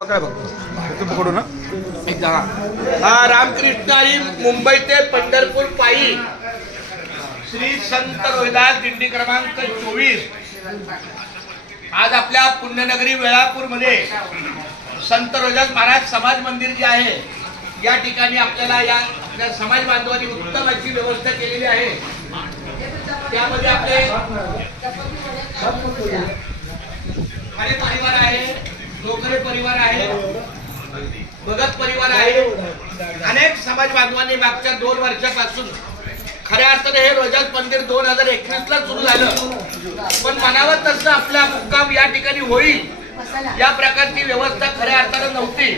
काय बघतो पकडू ना एकदा हा रामकृष्ण आणि मुंबई ते पंढरपूर पायी श्री संत रोहिदास दिंडी क्रमांक 24 आज आपल्या पुण्यनगरी वेळापूर मध्ये संत रोहिदास महाराज समाज मंदिर जे आहे या ठिकाणी आपल्याला या आपल्या समाज बांधवांनी उत्तम अशी व्यवस्था केलेली आहे। त्यामध्ये आपले खरे परिवार आहे, लोकरे परिवार आहे, भगत परिवार आहे। अनेक समाज बांधवांनी मागच्या 2 वर्षापासून खऱ्या अर्थाने हे रोहिदास मंदिर 2021 ला सुरू झालं, पण मनावर तसं आपला मुक्काम या ठिकाणी होईल या प्रकारची व्यवस्था खऱ्या अर्थाने नव्हती।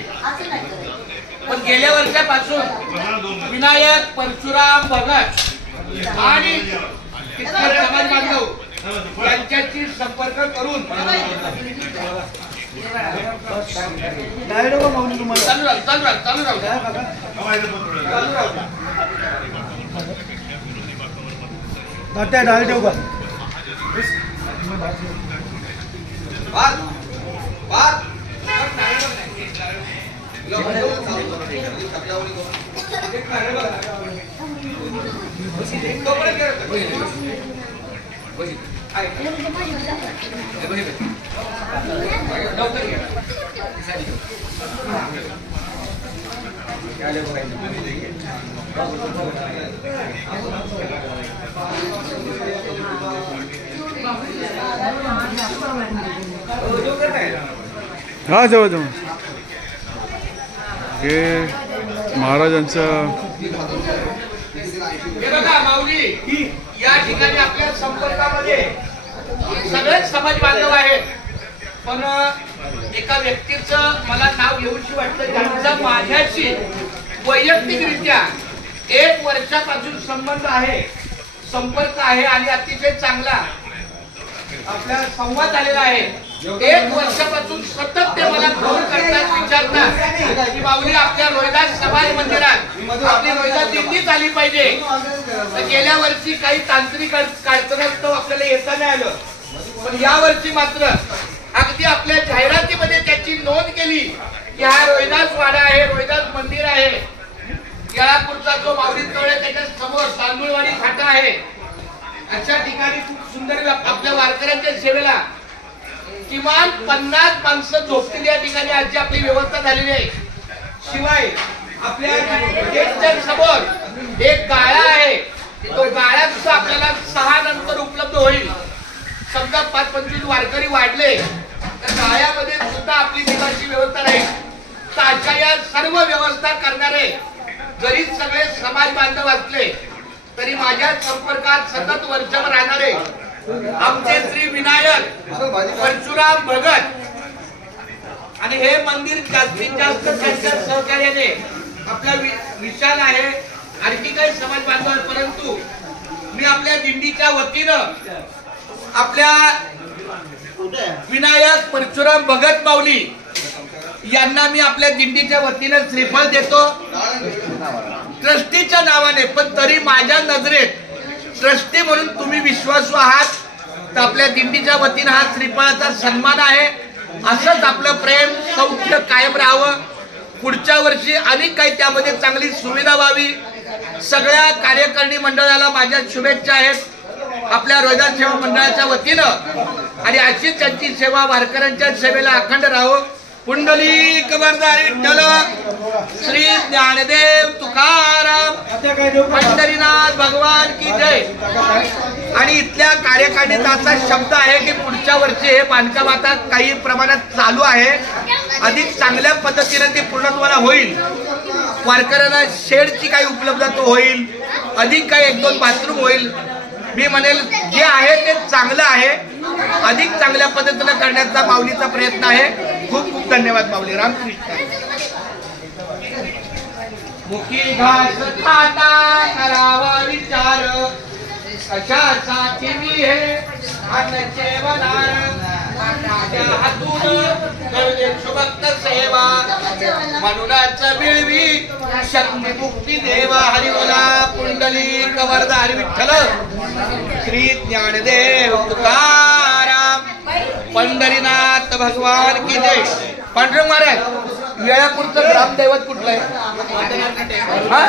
पण गेल्या वर्षापासून विनायक परशुराम भगत आणि समाज बांधव यांच्याशी संपर्क करून चालू हा जवळ जवळ हे महाराजांचं माऊली या ठिकाणी आपल्या संपर्कामध्ये सगळेच समाज बांधव आहेत, पण एका व्यक्तीचं मला नाव घेऊशी वाटतं ज्यांचा माझ्याशी वैयक्तिकरित्या 1 वर्षापासून संबंध आहे, संपर्क आहे आणि अतिशय चांगला आपला संवाद झालेला आहे। 1 वर्षापासून सतत ते मला फोन करतात, विचारतात की माऊली आपल्या रोहिदास समाज मंदिरात आपली रोहिदास दिंडी झाली पाहिजे। तर गेल्या वर्षी काही तांत्रिक अडचणीस्तव आपल्याला येता नाही आलं, पण या वर्षी मात्र अगदी आपल्या जाहिरातीमध्ये त्याची नोंद केली की हा रोहिदास वाडा आहे, रोहिदास मंदिर आहे। येळापूरचा जो माऊली तळ आहे त्याच्या समोर तांदूळवाडी फाटा आहे, अशा ठिकाणी खूप सुंदर आपल्या वारकऱ्यांच्या सेवेला किमान 50 माणसं झोपतील या ठिकाणी आजची आपली व्यवस्था झालेली आहे। शिवाय आपल्या गेटच्या समोर एक गाळा आहे, तो गाळा सुद्धा आपल्याला 6 नंतर उपलब्ध होईल। समजा 5-25 वारकरी वाढले तर गाळ्यामध्ये सुद्धा आपली निवासी व्यवस्था राहील। तर अशा या सर्व व्यवस्था करणारे जरी सगळे समाज बांधव असले तरी माझ्या संपर्कात सतत वर्षभर राहणारे आमचे श्री विनायक परशुराम भगत आणि हे मंदिर जास्तीत जास्त त्यांच्या सहकार्याने आपला विशाल आहे। आणखी काही समाज बांधव, परंतु मी आपल्या दिंडीच्या वतीनं आपल्या विनायक परशुराम भगत माऊली यांना मी आपल्या दिंडीच्या वतीनं श्रीफळ देतो ट्रस्टीच्या नावाने। पण तरी माझ्या नजरेत ट्रस्टी म्हणून तुम्ही विश्वासू आहात, तर आपल्या दिंडीच्या वतीनं हा श्रीफळाचा सन्मान आहे। असंच आपलं प्रेम सौख्य कायम राहावं, पुढच्या वर्षी अधिक काही त्यामध्ये चांगली सुविधा व्हावी। सगळ्या कार्यकारिणी मंडळाला माझ्या शुभेच्छा आहेत आपल्या रोहिदास सेवा मंडळाच्या वतीनं, आणि अशीच त्यांची सेवा वारकऱ्यांच्या सेवेला अखंड राहो। पुंडलिक वरदारी विठ्ठल श्री ज्ञानदेव तुकाराम पंढरीनाथ भगवान की जय। आणि इथल्या कार्यकारिणीत असा शब्द आहे की पुढच्या वर्षी हे बांधकाम आता काही प्रमाणात चालू आहे, अधिक चांगल्या पद्धतीने ते पूर्णत्वाला होईल। वारकऱ्यांना शेडची काही उपलब्धता होईल, अधिक काही 1-2 बाथरूम होईल। मी म्हणेल जे आहे ते चांगलं आहे, अधिक चांगल्या पद्धतीने करण्याचा माऊलीचा प्रयत्न आहे। खूप खूप धन्यवाद माऊली। रामकृष्ण। मुखी घास खाता करावा विचार, कशासाठी मी हे अन्नचे वनार, माझ्या हातून कळले सुभक्त सेवा, म्हणूनच मिळवी शक्ती मुक्ती देवा। हरिवला पुंडलिक वरदारी विठ्ठल श्री ज्ञानदेव तुकाराम पंढरीनाथ भगवान की जय। पांडुरंग महाराज, वेळापूरचं ग्रामदैवत कुठलं आहे? हा?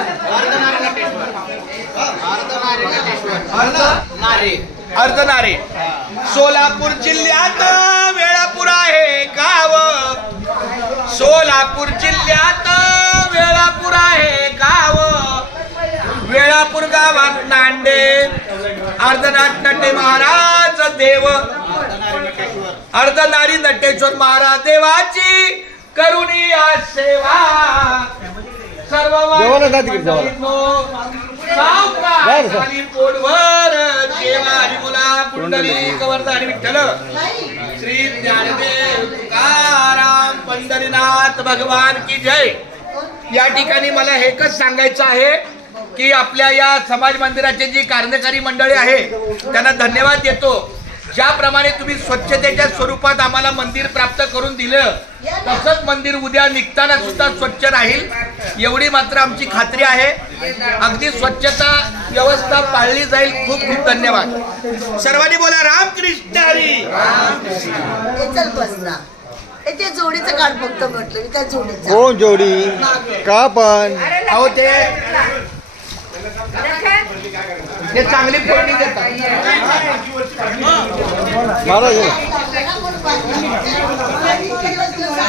अर्धनारे. सोलापूर जिल्ह्यात वेळापूर आहे गाव. सोलापूर जिल्ह्यात वेळापूर आहे गाव. वेळापूर गावात नांदे अर्धनाथ नटे महाराज देव. अर्धनारी नटेश्वर महाराज देवाची करुणी सेवा. सर्व पोटवर जेवा आणि मुला पुंडली कवर्धानी विठ्ठल श्री ज्ञानदेव तुकाराम पंढरीनाथ भगवान की जय. या ठिकाणी मला एकच सांगायचं आहे की आपल्या या समाज मंदिराचे जी कार्यकारी मंडळी आहे त्यांना धन्यवाद देतो. ज्याप्रमाणे तुम्ही स्वच्छतेच्या स्वरूपात आम्हाला मंदिर प्राप्त करून दिलं तसंच मंदिर उद्या निघताना सुद्धा स्वच्छ राहील एवढी मात्र आमची खात्री आहे. अगदी स्वच्छता व्यवस्था पाळली जाईल. खूप खूप धन्यवाद. सर्वांनी बोला रामकृष्ण हरी. चल बस ना. ते जोडीचं काढ फक्त म्हटलं त्या जोडीचं. कोण जोडी का पण अहो ते चांगली फोडणी देतात. महाराज